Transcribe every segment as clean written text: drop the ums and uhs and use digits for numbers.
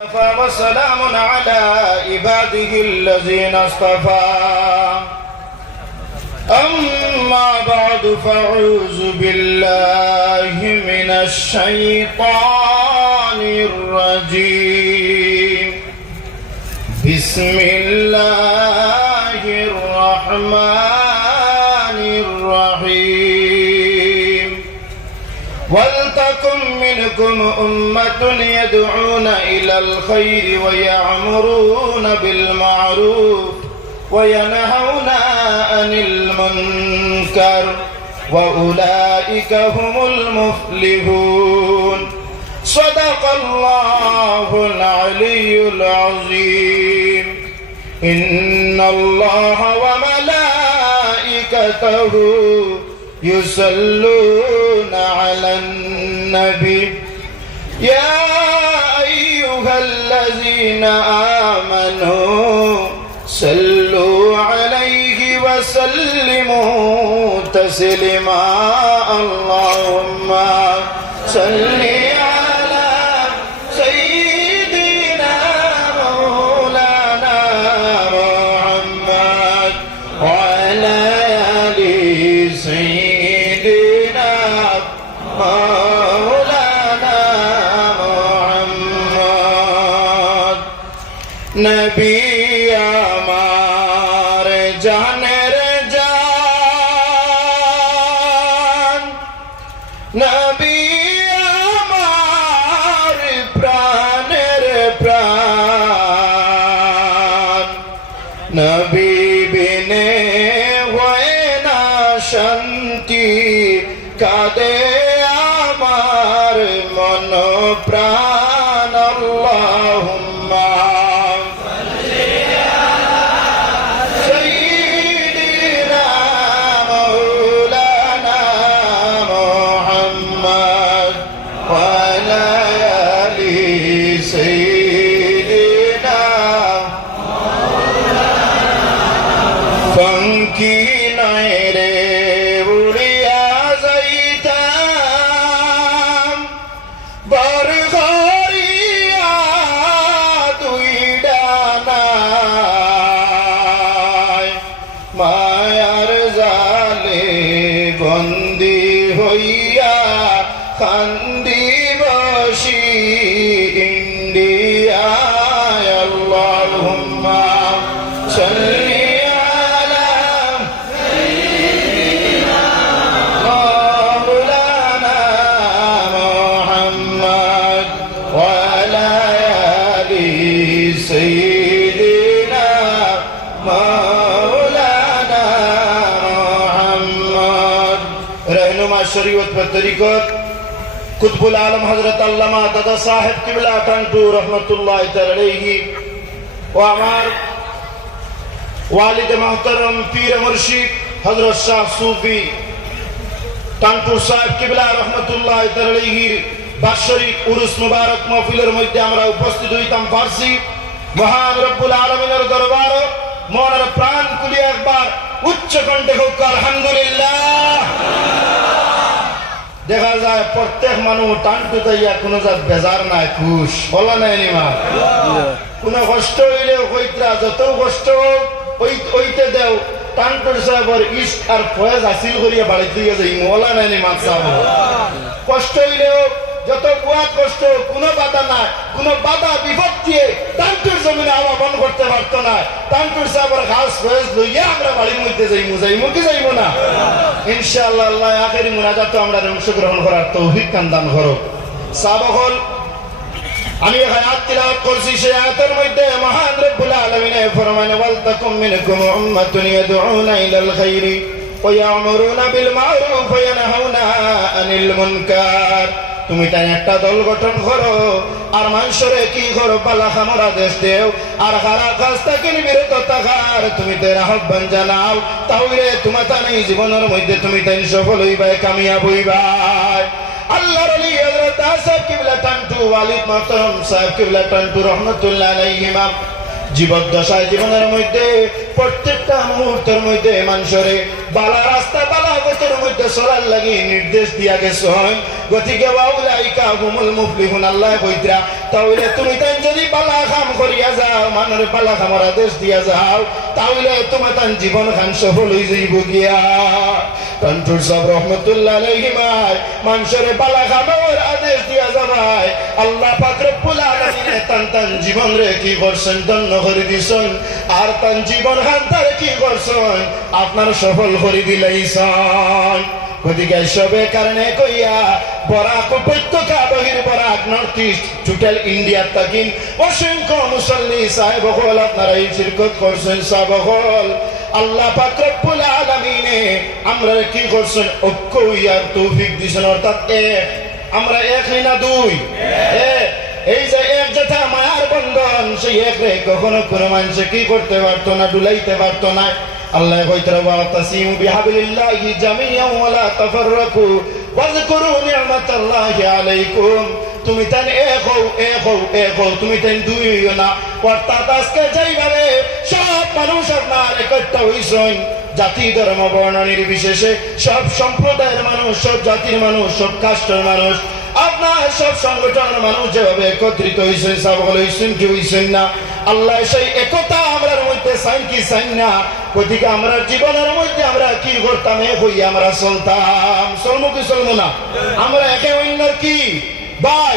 وسلام على عباده الذين اصطفى أما بعد فأعوذ بالله من الشيطان الرجيم بسم الله الرحمن الرحيم ولتكن منكم أمة يدعون إلى الخير ويأمرون بالمعروف وينهون عن المنكر وأولئك هم المفلحون صدق الله العلي العظيم إن الله وملائكته يصلون على النبي يا أيها الذين آمنوا صلوا عليه وسلموا تسليما اللهم صل على سيدنا مولانا محمد وعلى آل سيدنا مولانا محمد نبي জানের জান নবী আমার প্রাণের প্রাণ নবী বিনে হয় না শান্তি কাঁদে আমার মন প্রাণ আল্লাহুম্মা ফঙ্কি নয় রে উড়িয়া যাইতাম বরঘরিয়া দুই ডানায় মায়ার জালে বন্দি হইয়া কান্দি বসি ইন্ডিয়ায় আল্লাহুম্মা সাল্লি سيدنا مولانا محمد रहनुमा शरीयत पर तरीकत कुतुबुल आलम हजरत अल्लामा दादा साहेब किबला टंटू रहमतुल्लाह अलैहि व আমার वालिद मोहतरम पीर मुर्शिद हजरत शाह सूफी टंटू साहेब किबला रहमतुल्लाह अलैहि বাৎসরিক উরুস মুবারক মাহফিলের মধ্যে আমরা উপস্থিত হইতাম পারছি মহান রব্বুল আলামিনের দরবার মনের প্রাণ খুলে একবার উচ্চ কণ্ঠে হোক আলহামদুলিল্লাহ। দেখা যায় প্রত্যেক মানুষ টানটু তাইয়া কোন জাত বেজার নাই খুশ বলা নাই নিমা কোন কষ্ট হইলেও কইতরা যত কষ্ট ওইতে দেও টানটুর সাহেবের ইশক আর ফয়েজ হাসিল করিয়া বাড়িতে গিয়ে যাই বলা নাই নিমা সাহেব কষ্ট হইলেও যত কুয়াত কষ্ট কোনো বাধা নাই কোনো বাধা বিপত্তি টানটুর জমিনে আবাহন করতে পারতো না টানটুর সাহেবের ঘাস ফয়েজ লইয়া আমরা বাড়ির মধ্যে যাইমু কি যাইমু না ইনশাআল্লাহ আল্লাহ আখেরি মুনাজাত আমরা অংশগ্রহণ করার তৌফিক দান করো সাবহল আমি আয়াত তিলাওয়াত করছি সেই আয়াতের মধ্যে মহান রব্বুল আলামিন ফরমান ওয়ালতাকুম মিনকুম উম্মাতুন ইয়াদউনা ইলাল খাইরি ওয়া ইয়ামুরুনা বিল মা'রুফ ওয়া ইয়ানহাউনা আনিল মুনকার তুমি তাই একটা দল গঠন করো আর মানুষরে কি করো পালা খামর আদেশ দেও আর খারাপ কাজ থেকে বিরত থাকার তুমি তাই আহ্বান জানাও তাহলে তোমার তাই জীবনের মধ্যে তুমি তাই সফল হইবাই কামিয়াব হইবাই আল্লাহর ওলি হযরত সাহেব কিবলা টান্টু ওয়ালিদ মোহতরম সাহেব কিবলা টান্টু রহমাতুল্লাহ আলাইহিমা জীবদ্দশায় জীবনের মধ্যে প্রত্যেকটা মুহূর্তের মধ্যে মানুষরে বালা রাস্তা বালা গতির মধ্যে চলার লাগি নির্দেশ দিয়া গেছেন। গতিকে ওয়াউলাইকা হুমুল মুফলিহুন আল্লাহ কইতরা তাহলে তুমি তাই যদি বালা কাম করিয়া যাও মানুষের বালা কামের আদেশ দিয়া যাও তাহলে তোমার তার জীবন খান সফল হয়ে যাইব গিয়া। কন্ট্রোল সাহেব রহমতুল্লাহ আলাইহি মানুষের বালা কামের আদেশ দিয়া যাবায় আল্লাহ পাক রব্বুল আলামিন তান জীবন রে কি করছেন ধন্য করে দিছেন আর তান জীবন খান তার কি করছেন আপনার সফল করে দিলাইছেন। গতিকে সবে কারণে কইয়া বরাক উপত্যকা বহির Barak north east total India তাকিন অসংখ্য মুসল্লি সাহেব হল আপনারা এই শিরকত করছেন সাহেব হল আল্লাহ পাক রব্বুল আলামিনে আমরা কি করছেন ঐক্য হইয়ার তৌফিক দিছেন। অর্থাৎ এক আমরা এক না দুই এই যে এক যেটা মায়ার বন্ধন সেই এক রে কখনো কোনো মানুষ কি করতে পারতো না ডুলাইতে পারতো না। আল্লাহ কইতরা ওয়াতাসিমু বিহাবলিল্লাহি জামিআন ওয়া লা তাফাররাকু ওয়াজকুরু নি'মাতাল্লাহি আলাইকুম। তুমি তান এক হও তুমি তান দুই হইও না। অর্থাৎ আজকে যেইভাবে সব মানুষ আপনার একত্র হইছেন জাতি ধর্ম বর্ণ নির্বিশেষে সব সম্প্রদায়ের মানুষ সব জাতির মানুষ সব কাস্টের মানুষ আপনার সব সংগঠনের মানুষ যেভাবে একত্রিত হয়েছেন সব হয়েছেন কি হয়েছেন না আল্লাহ সেই একতা আমরা মধ্যে চাই কি চাই না। গতিকে আমরা জীবনের মধ্যে আমরা কি করতাম এক হইয়া আমরা চলতাম চলবো কি চলবো না আমরা একে অন্যর কি ভাই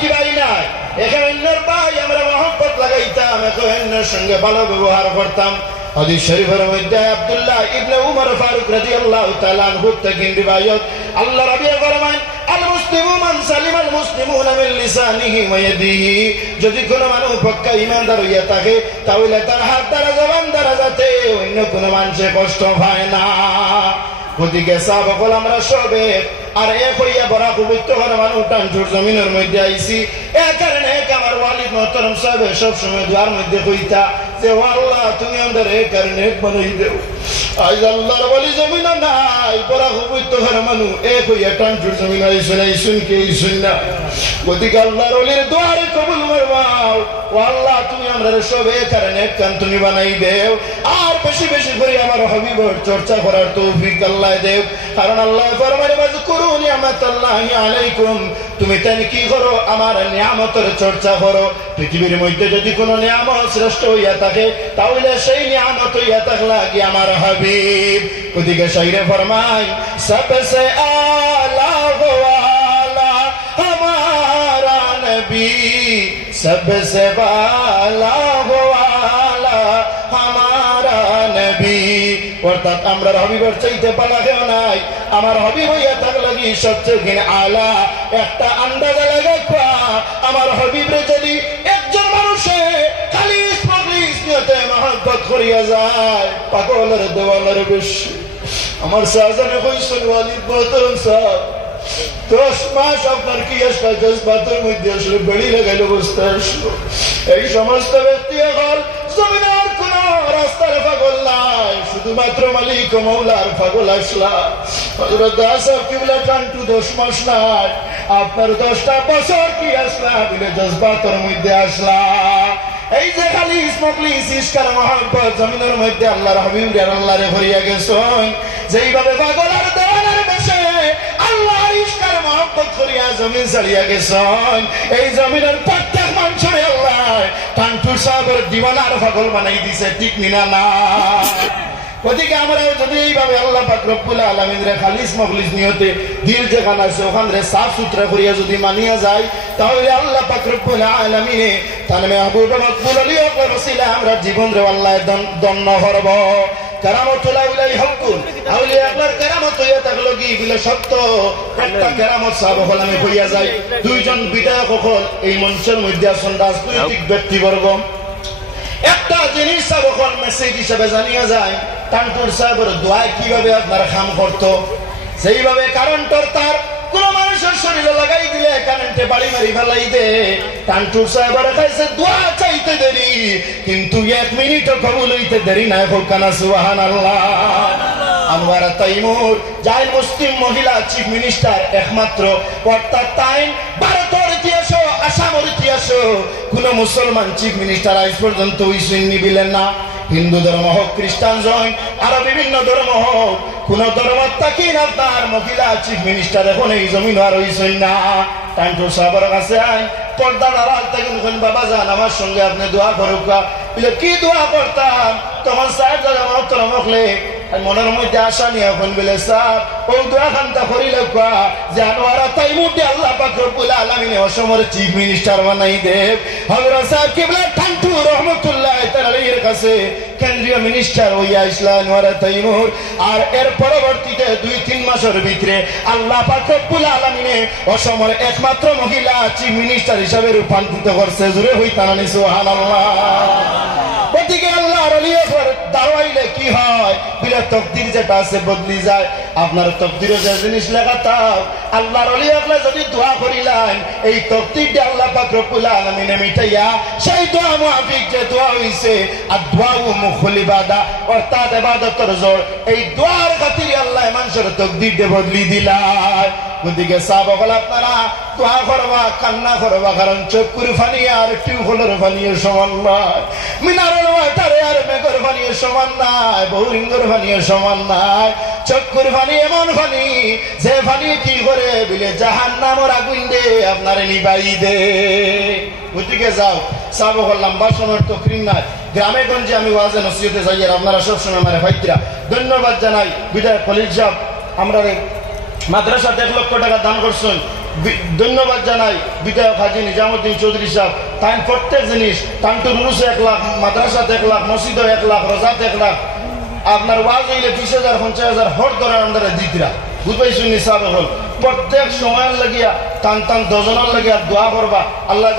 কি ভাই নাই একে অন্যর ভাই আমরা মহব্বত লাগাইতাম একে অন্যের সঙ্গে ভালো ব্যবহার করতাম। হাদিস শরীফের মধ্যে আব্দুল্লাহ ইবনে উমর ফারুক রাদিয়াল্লাহু তাআলা আনহু থেকে রিওয়ায়াত আল্লাহ রাব্বি ফরমান আল মুসলিমু মান সালিমাল মুসলিমুনা মিন লিসানিহি ওয়া ইয়াদিহি। যদি কোন মানুষ পাক্কা ঈমানদার হইয়া থাকে তাহলে তার হাত দ্বারা জবান দ্বারা যাতে অন্য কোন মানুষের কষ্ট হয় না। গতিকে সাহাবাগণ আমরা সবে আর এক হইয়া বড় পবিত্র হওয়ার মানুষ টানজুর জমিনের মধ্যে আইছি এ কারণে আমার ওয়ালিদ মোহতারাম সাহেব সবসময় দুয়ার মধ্যে কইতা যে আল্লাহ তুমি আমাদের এই কারণে বানাই দেও। আজ আল্লাহর ওয়ালি জমিন নাই বড় পবিত্র হওয়ার মানুষ এক হইয়া টানজুর জমিন আইসুন কে আইসুন না। গতিকে আল্লাহর ওয়ালির দুয়ারে কবুল করবাও ও আল্লাহ তুমি আমাদের সব এই কারণে কান তুমি বানাই দেও আর বেশি বেশি করে আমার হাবিবের চর্চা করার তৌফিক আল্লাহ দেও। কারণ আল্লাহ ফরমানে ওয়াজকুরু নি'মাতাল্লাহি আলাইকুম তুমি তাই কি করো আমার নিয়ামতের চর্চা করো। পৃথিবীর মধ্যে যদি কোনো নিয়ামত শ্রেষ্ঠ হইয়া থাকে তাহলে সেই নিয়ামত হইয়া থাকলা কি আমার হাবিব। ওদিকে শাইরে ফরমায় সবসে আলা ওয়ালা হামারা নবী সবসে আলা ওয়ালা হামারা নবী। অর্থাৎ আমরা হাবিবের চাইতে পালা কেউ নাই আমার হাবিব হইয়া থাকলে কি সবচেয়ে আলা একটা আন্দাজা লাগে আমার হাবিবরে যদি একজন মানুষে খালি নিয়তে মহব্বত করিয়া যায় পাগলের দেওয়ালের বেশি। আমার শাহজানে কইছেন ওয়ালিদ মোহতারাম সাহেব 10 মাস আপনার কি আসলে জজবাতের মধ্যে আসলে বেড়ি লাগাইল অবস্থা আসলো। এই সমস্ত ব্যক্তি এখন জমিনের কোন রাস্তার পাগল নাই শুধুমাত্র মালিক ও মৌলার পাগল আসলা। হযরত আসফ কিবলা টান্টু 10 মাস নাই আপনার 10টা বছর কি আসলা দিলে জজবাতের মধ্যে আসলা। এই যে খালি স্মগলিং ইশকার মহব্বত জমিনের মধ্যে আল্লাহর হাবিব আর আল্লাহরে ভরিয়া গেছেন যেইভাবে পাগল আর দেওয়ানার বসে আল্লাহর ইশকার মহব্বত করিয়া জমিন ছাড়িয়া গেছেন এই জমিনের প্রত্যেক মানুষের আল্লাহ টান্টুর সাহেবের দিওয়ানার পাগল বানাই দিছে ঠিক নিনা না। ওদিকে আমরাও যদি এইভাবে আল্লাহ পাক রব্বুল আলামিনের খালিস মখলিস নিয়তে দিল যেখানে আছে ওখানে সাফ সুতরা করিয়া যদি মানিয়া যায় তাহলে আল্লাহ পাক রব্বুল আলামিনে তার মাহবুব মকবুল আলী ওয়ার ওসিলা আমরা জীবন রে আল্লাহ দন্ন করব। কারামতুল আউলিয়া হকুন আউলিয়া আল্লাহর কারামত হইয়া থাকলো কি বলে সত্য একটা কারামত সাহেব হল আমি কইয়া যাই দুইজন বিধায়ক হল এই মঞ্চের মধ্যে আছেন রাজনৈতিক ব্যক্তিবর্গ একটা জিনিস সাহেব মেসেজ হিসেবে জানিয়া যায় টান্টুর সাহেবের দোয়ায় কিভাবে আপনারা কাম করতো সেইভাবে কারেন্টর তার কোন মানুষের শরীরে লাগাই দিলে কারেন্টে বাড়ি মারি ফেলাই দে। টান্টুর সাহেবের কাছে দোয়া চাইতে দেরি কিন্তু 1 মিনিটও কবুল হইতে দেরি না হোক কানা সুবহানাল্লাহ। আনোয়ারা তাইমুর যাই মুসলিম মহিলা চিফ মিনিস্টার একমাত্র অর্থাৎ তাই ভারতের ইতিহাস আসামের ইতিহাস কোন মুসলমান চিফ মিনিস্টার আজ পর্যন্ত হইছেন নিবিলেন না। হিন্দু ধর্ম হোক, খ্রিস্টান হোক, আরো বিভিন্ন ধর্ম হোক, কোন ধর্ম থাকি না তার মহিলা চিফ মিনিস্টার এখন এই জমিন আর হইছেন না। টাইম সাহাবার কাছে আইন পর্দার আড়াল থেকে বাবা যান আমার সঙ্গে আপনি দোয়া করুক। কি দোয়া করতাম তখন সাহেব দাদা মহতরম হলে মনের মধ্যে আশা নিয়ে এখন বলে স্যার ও দোয়া খান্তা করি লেখা যে আনোয়ারা তাই মুঠে আল্লাহ পাক রব্বুল আলামিনে অসমের চিফ মিনিস্টার বানাই দেব। হযরত সাহেব কিবলা ঠান্টু রহমাতুল্লাহ তাআলার কাছে কেন্দ্রীয় মিনিস্টার হইয়া আসলা আনোয়ারা তাইমুর। আর এর পরবর্তীতে 2-3 মাসের ভিতরে আল্লাহ পাক রব্বুল আলামিনে অসমের একমাত্র মহিলা চিফ মিনিস্টার হিসাবে রূপান্তরিত করছে। জোরে হইতানা নি সুবহানাল্লাহ। ওদিকে আল্লাহর ওলিদের দাওয়াইলে কি হয় বিলে তকদির যেটা আছে বদলি যায়। আপনার তকদিরে যে জিনিস লেখা থাক আল্লাহর ওলিরা যদি দোয়া করিলেন এই তকদিরটা আল্লাহ পাক রব্বুল আলামিন মিটাইয়া সেই দোয়া মুআফিক যে দোয়া হইছে আর দোয়াউ মুখল ইবাদা অর্থাৎ ইবাদতের জোর এই দোয়ার খাতিরে আল্লাহ মানুষের তকদিরটা বদলি দিলায়। ওদিকে সাহাবাগণ আপনারা দোয়া করবা কান্না করবা কারণ চক্ষুর ফানি আর টিউবওয়েলের ফানির সমান নয়, মিনারেল ওয়াটারে আর মেঘের ফানির সমান নাই, বহুরিঙ্গের ফানির সমান নাই। চক্ষুর ফানি এমন ফানি যে ফানি কি করে বিলে জাহান্নামের আগুন দে আপনারে নিবাই দে। ওদিকে যাও সাহাবাগণ লম্বা সময়ের তকরির নাই। গ্রামে গঞ্জে আমি ওয়াজে নসিহতে যাই আর আপনারা সবসময় আমার ভাইরা ধন্যবাদ জানাই। বিদায় কলিল সাহেব আমরা মাদ্রাসা 1 লক্ষ টাকা দান করছেন, ধন্যবাদ জানাই। বিধায়ক হাজী নিজামুদ্দিন চৌধুরী সাহেব তাই প্রত্যেক জিনিস টান্টুর রুসে 1 লাখ, মাদ্রাসাতে 1 লাখ, মসজিদে 1 লাখ, রোজাতে 1 লাখ, আপনার ওয়াজ হইলে 20,000 50,000 হর ধরার আন্দারে দিতরা বুঝবাই শুনি সাহেব হল প্রত্যেক সময়ের লাগিয়া টান টান দজনের লাগিয়া দোয়া করবা আল্লাহ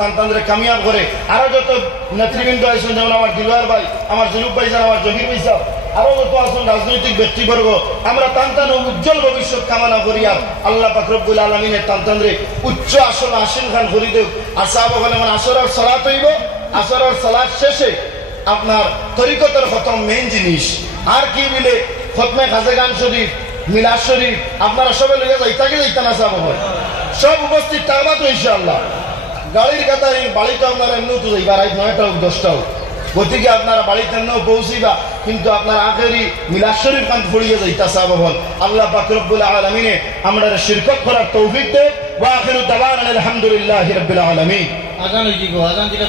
টানটানরে কামিয়াব করে। আরো যত নেতৃবৃন্দ আইসুন যেমন আমার দিলওয়ার ভাই, আমার জুলুব ভাই যান, আমার জহির ভাই সাহেব, আরো যত আসুন রাজনৈতিক ব্যক্তিবর্গ, আমরা টানটান উজ্জ্বল ভবিষ্যৎ কামনা করিয়া আল্লাহ পাক রব্বুল আলামিনের টানটানরে উচ্চ আসন আসীন খান করি দেব। আর সাহাব বলে মানে আসরের সালাত হইব, আসরের সালাত শেষে আপনার তরিকতের খতম মেইন জিনিস। আর কি বলে খতমে খাজেগান শরীফ, মিলাদ শরীফ আপনারা সবাই লইয়া যাইতাকে যাইতা না সাহাব হয় সব উপস্থিত থাকবা তো ইনশাআল্লাহ। গাড়ির কথা বাড়িতে আপনারা এমনিও তো যাইবা রাত 9টা হোক 10টা হোক, গতিকে আপনারা বাড়িতে নাও পৌঁছিবা কিন্তু আপনার আখেরি মিলাদ শরীফ কান ফুড়িয়ে যাইতা সাহাব হল। আল্লাহ পাক রব্বুল আলামিনে আমরা শিরকত করার তৌফিক দেব। ওয়া আখিরু দাওয়ানা আলহামদুলিল্লাহি রাব্বিল আলামিন। আজান হইজি গো, আজান দিলে